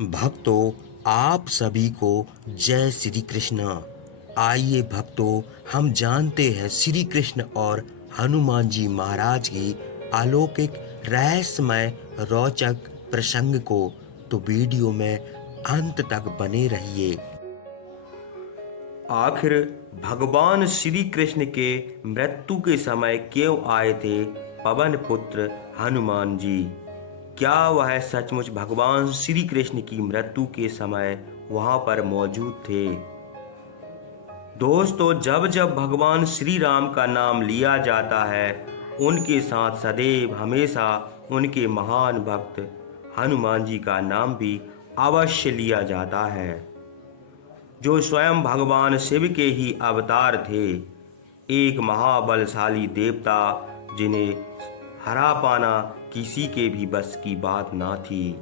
भक्तों, आप सभी को जय श्री कृष्ण। आइए भक्तों, हम जानते हैं श्री कृष्ण और हनुमान जी महाराज की अलौकिक रहस्यमय रोचक प्रसंग को। तो वीडियो में अंत तक बने रहिए। आखिर भगवान श्री कृष्ण के मृत्यु के समय क्यों आए थे पवन पुत्र हनुमान जी? क्या वह सचमुच भगवान श्री कृष्ण की मृत्यु के समय वहां पर मौजूद थे? दोस्तों, जब जब भगवान श्री राम का नाम लिया जाता है, उनके साथ सदैव हमेशा उनके महान भक्त हनुमान जी का नाम भी अवश्य लिया जाता है, जो स्वयं भगवान शिव के ही अवतार थे। एक महाबलशाली देवता जिन्हें हरा पाना किसी के भी बस की बात ना थी।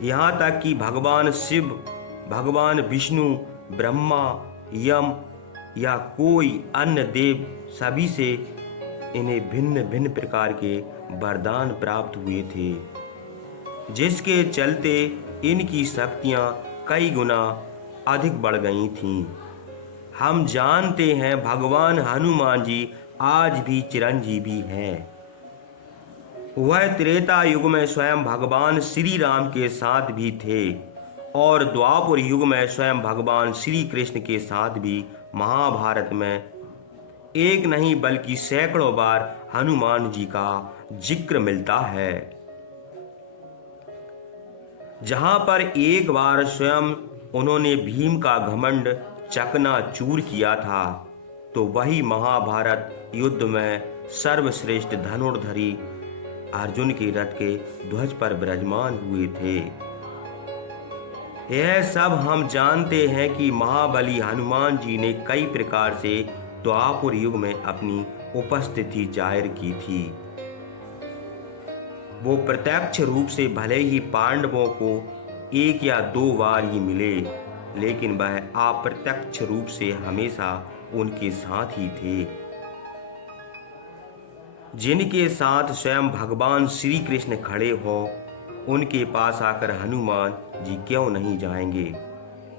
यहाँ तक कि भगवान शिव, भगवान विष्णु, ब्रह्मा, यम या कोई अन्य देव, सभी से इन्हें भिन्न भिन्न प्रकार के वरदान प्राप्त हुए थे, जिसके चलते इनकी शक्तियाँ कई गुना अधिक बढ़ गई थीं। हम जानते हैं भगवान हनुमान जी आज भी चिरंजीवी हैं। वह त्रेता युग में स्वयं भगवान श्री राम के साथ भी थे और द्वापर युग में स्वयं भगवान श्री कृष्ण के साथ भी महाभारत में एक नहीं बल्कि सैकड़ों बार हनुमान जी का जिक्र मिलता है। जहां पर एक बार स्वयं उन्होंने भीम का घमंड चकनाचूर किया था, तो वही महाभारत युद्ध में सर्वश्रेष्ठ धनुर्धरी अर्जुन के रथ के ध्वज पर विराजमान हुए थे। यह सब हम जानते हैं कि महाबली हनुमान जी ने कई प्रकार से द्वापर युग में अपनी उपस्थिति जाहिर की थी। वो प्रत्यक्ष रूप से भले ही पांडवों को एक या दो बार ही मिले, लेकिन वह अप्रत्यक्ष रूप से हमेशा उनके साथ ही थे। जिनके साथ स्वयं भगवान श्री कृष्ण खड़े हो, उनके पास आकर हनुमान जी क्यों नहीं जाएंगे?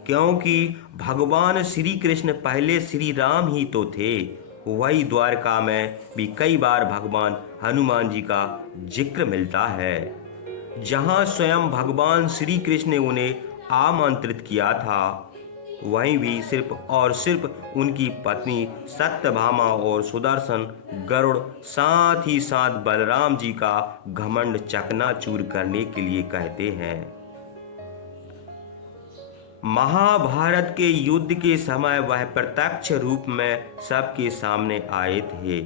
क्योंकि भगवान श्री कृष्ण पहले श्री राम ही तो थे। वही द्वारका में भी कई बार भगवान हनुमान जी का जिक्र मिलता है, जहां स्वयं भगवान श्री कृष्ण ने उन्हें आमंत्रित किया था। वहीं भी सिर्फ और सिर्फ उनकी पत्नी सत्यभामा और सुदर्शन गरुड़, साथ ही साथ बलराम जी का घमंड चकनाचूर करने के लिए कहते हैं। महाभारत के युद्ध के समय वह प्रत्यक्ष रूप में सबके सामने आए थे,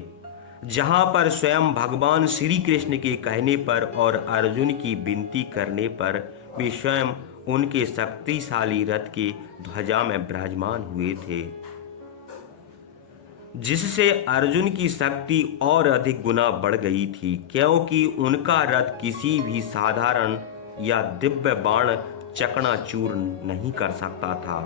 जहां पर स्वयं भगवान श्री कृष्ण के कहने पर और अर्जुन की विनती करने पर वे स्वयं उनके शक्तिशाली रथ की ध्वजा में विराजमान हुए थे, जिससे अर्जुन की शक्ति और अधिक गुना बढ़ गई थी, क्योंकि उनका रथ किसी भी साधारण या दिव्य बाण चकनाचूर नहीं कर सकता था।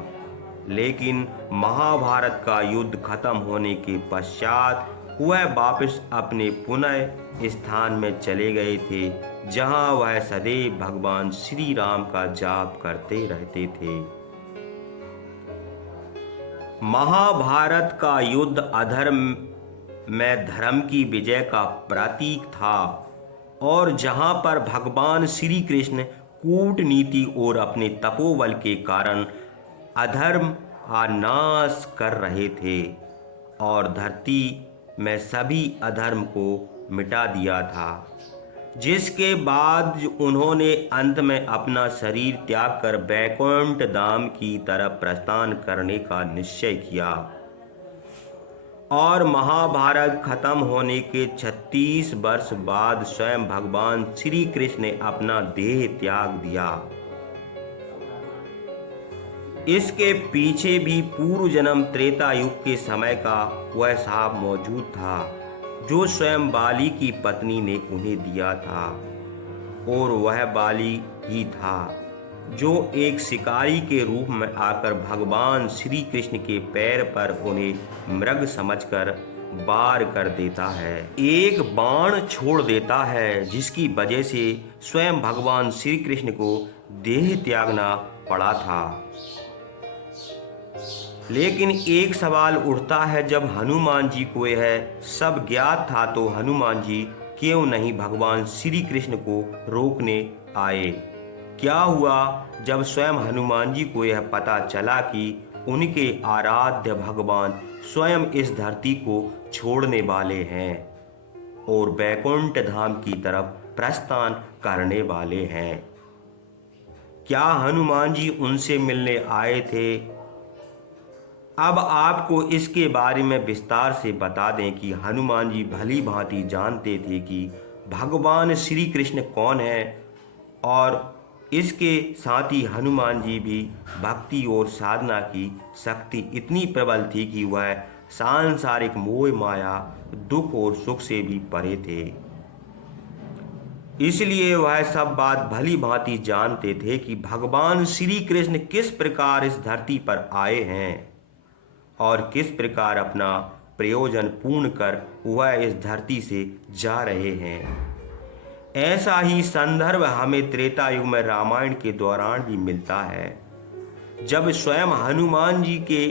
लेकिन महाभारत का युद्ध खत्म होने के पश्चात वह वापस अपने पुनः स्थान में चले गए थे, जहां वह सदैव भगवान श्री राम का जाप करते रहते थे। महाभारत का युद्ध अधर्म में धर्म की विजय का प्रतीक था, और जहां पर भगवान श्री कृष्ण कूटनीति और अपने तपोबल के कारण अधर्म का नाश कर रहे थे और धरती में सभी अधर्म को मिटा दिया था, जिसके बाद उन्होंने अंत में अपना शरीर त्याग कर वैकुंठ धाम की तरफ प्रस्थान करने का निश्चय किया। और महाभारत खत्म होने के 36 वर्ष बाद स्वयं भगवान श्री कृष्ण ने अपना देह त्याग दिया। इसके पीछे भी पूर्व जन्म त्रेता युग के समय का वह साहब मौजूद था, जो स्वयं बाली की पत्नी ने उन्हें दिया था, और वह बाली ही था जो एक शिकारी के रूप में आकर भगवान श्री कृष्ण के पैर पर उन्हें मृग समझकर वार कर देता है, एक बाण छोड़ देता है, जिसकी वजह से स्वयं भगवान श्री कृष्ण को देह त्यागना पड़ा था। लेकिन एक सवाल उठता है, जब हनुमान जी को यह सब ज्ञात था तो हनुमान जी क्यों नहीं भगवान श्री कृष्ण को रोकने आए? क्या हुआ जब स्वयं हनुमान जी को यह पता चला कि उनके आराध्य भगवान स्वयं इस धरती को छोड़ने वाले हैं और बैकुंठ धाम की तरफ प्रस्थान करने वाले हैं? क्या हनुमान जी उनसे मिलने आए थे? अब आपको इसके बारे में विस्तार से बता दें कि हनुमान जी भली भांति जानते थे कि भगवान श्री कृष्ण कौन है, और इसके साथ ही हनुमान जी भी भक्ति और साधना की शक्ति इतनी प्रबल थी कि वह सांसारिक मोह माया, दुख और सुख से भी परे थे। इसलिए वह सब बात भली भांति जानते थे कि भगवान श्री कृष्ण किस प्रकार इस धरती पर आए हैं और किस प्रकार अपना प्रयोजन पूर्ण कर वह इस धरती से जा रहे हैं। ऐसा ही संदर्भ हमें त्रेता युग में रामायण के दौरान भी मिलता है, जब स्वयं हनुमान जी के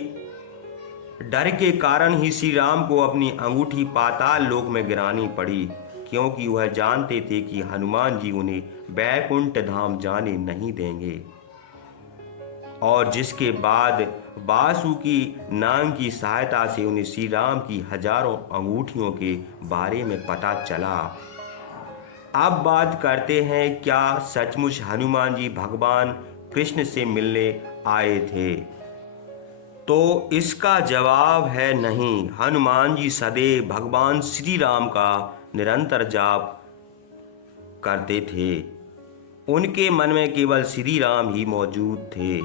डर के कारण ही श्री राम को अपनी अंगूठी पाताल लोक में गिरानी पड़ी, क्योंकि वह जानते थे कि हनुमान जी उन्हें बैकुंठ धाम जाने नहीं देंगे। और जिसके बाद वासुकी नाग की सहायता से उन्हें श्री राम की हजारों अंगूठियों के बारे में पता चला। अब बात करते हैं, क्या सचमुच हनुमान जी भगवान कृष्ण से मिलने आए थे? तो इसका जवाब है नहीं। हनुमान जी सदैव भगवान श्री राम का निरंतर जाप करते थे। उनके मन में केवल श्री राम ही मौजूद थे।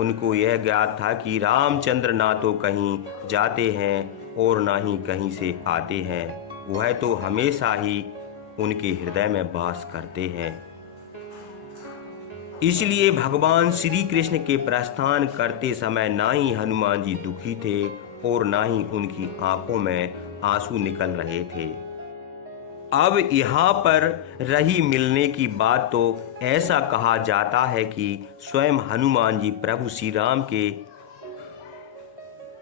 उनको यह ज्ञात था कि रामचंद्र ना तो कहीं जाते हैं और ना ही कहीं से आते हैं, वह तो हमेशा ही उनके हृदय में वास करते हैं। इसलिए भगवान श्री कृष्ण के प्रस्थान करते समय ना ही हनुमान जी दुखी थे और ना ही उनकी आंखों में आंसू निकल रहे थे। अब यहाँ पर रही मिलने की बात, तो ऐसा कहा जाता है कि स्वयं हनुमान जी प्रभु श्री राम के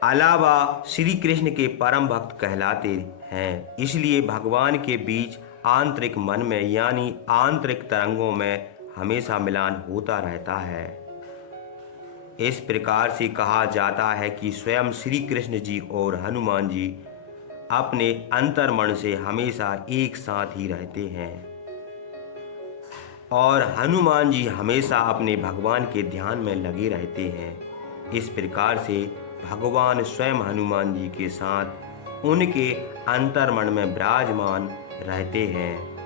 अलावा श्री कृष्ण के परम भक्त कहलाते हैं। इसलिए भगवान के बीच आंतरिक मन में यानी आंतरिक तरंगों में हमेशा मिलान होता रहता है। इस प्रकार से कहा जाता है कि स्वयं श्री कृष्ण जी और हनुमान जी अपने अंतर्मन से हमेशा एक साथ ही रहते हैं और हनुमान जी हमेशा अपने भगवान के ध्यान में लगे रहते हैं। इस प्रकार से भगवान स्वयं हनुमान जी के साथ उनके अंतर्मन में विराजमान रहते हैं।